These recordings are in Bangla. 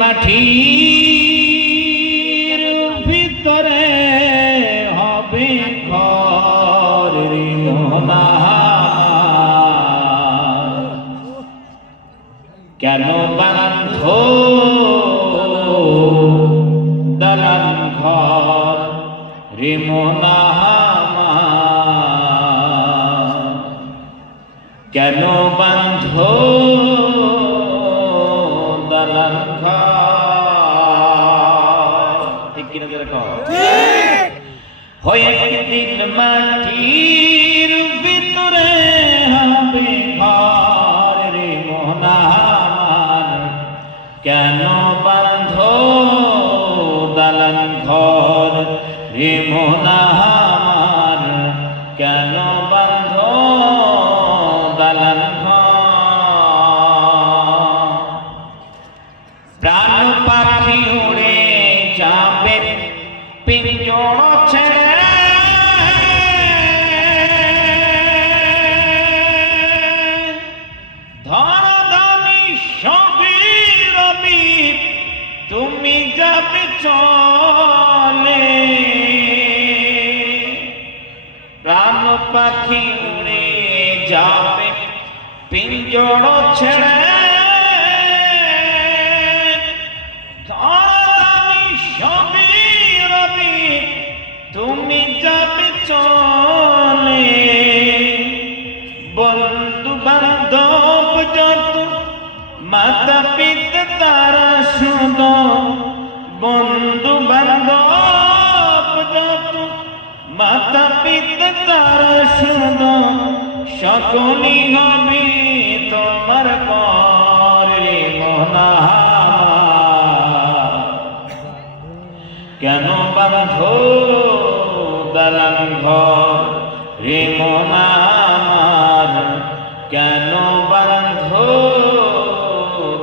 মাটির ভিতরে হবে ঘর রে মোহনা কেন বাঁধো দালান ঘর রে মোহনা কেন বাঁধো দালান ঘর ঠিক কিনা জোরে কও ঠিক হয়ে একদিন মাটির ভিতরে হবে ঘর রে মোহনা কেন বাঁধো দালান ঘর রে মোহনা কেন বাঁধো দালান ঘর প্রাণ পাখি উড়ে যাবে পিঞ্জর ছেড়ে ধরাধামী সবই রবি তুমি যাবে চলে প্রাণ পাখি উড়ে যাবে পিঞ্জর ছেড়ে ধরাধামী সবই রবি তুমি যাবে চলে বন্ধু বান্ধব যত মাতা পিতা তারা শুধ বন্ধু বান্ধব যত মাতা পিতা তারা শুধ সকলই হবে তোমার পর রে মোহনা কেন বাঁধো দালান ঘর রে মোহনা কেন বাঁধো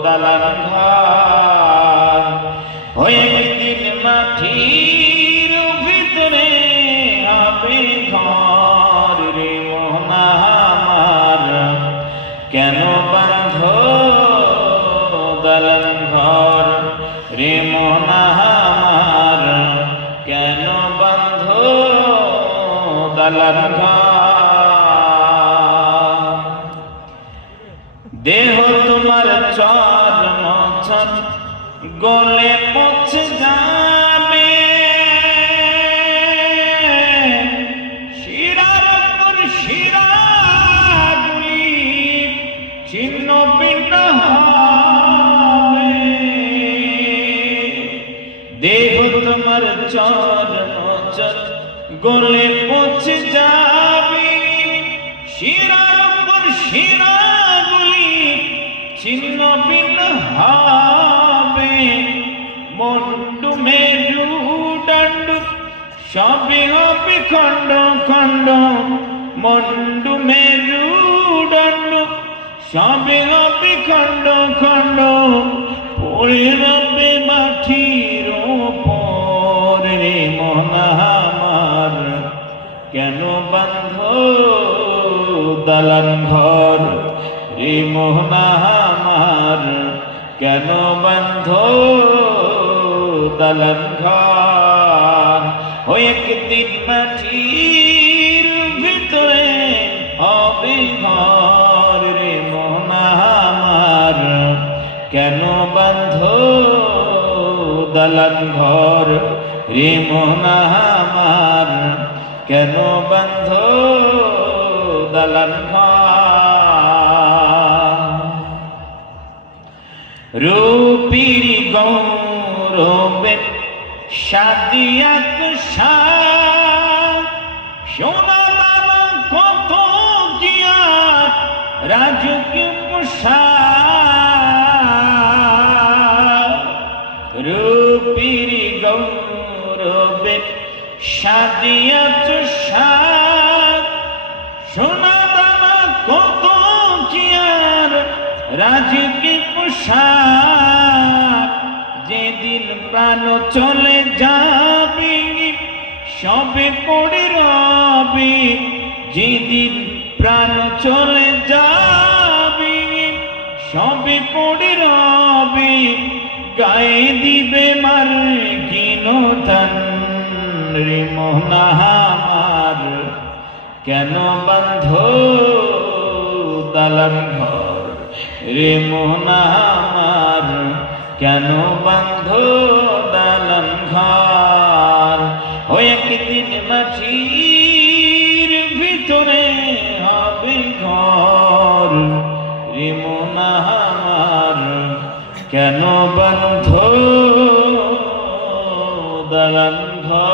দালান ঘর হয়ে একদিন মাটির ভিতরে হবে ঘর রে মোহনা কেন বাঁধো দালান ঘর রে মোহনা কেন বাঁধো দালান ঘর দেহ তোমার চর্ম গলে পচে যাবে শিরার উপর শিরাগুলি ছিন্ন ভিন্ন হবে দেহ তোমার চর্ম গলে পচে যাবে শিরার উপর শিরাগুলি ছিন্ন ভিন্ন হবে মন্ডু মেরু ডান্ডু সবই হবে খণ্ড খণ্ড মন্ডু মেরু ডান্ডু সবই হবে খণ্ড খণ্ড পড়ে রবে মাটির ওপর রে মোহনা কেন বাঁধো দালান ঘর রে মোহনা কেন বাঁধো দালান ঘর ওই একদিন মাটির ভিতরে হবে ঘর রে মোহনা কেন বাঁধো দালান ঘর রে মোহনা কেন বাঁধো দালান ঘর রূপীর গৌরবে সাদিয়া কুষা সোনা দানা কত গিয়া রাজকীয় পোশাক রূপীর গৌরবে সাদিয়া কুষা সোনা দানা কত গিয়ার রাজকীয় পোশাক যেদিন প্রাণ চলে যাবে সবে পড়ে রবে যেদিন প্রাণ চলে যাবে সবে পড়ে রবে গায়ে তারে দিবে মার কিনো ধান রে মোহনা আমার কেন বান্ধ দালান ঘর রে মোহনা আমার কেন বান্ধ দালান ঘর ও একদিন মাটির ভিতরে হবে ঘর রে মোহনা আমার কেন বান্ধ দালান ঘর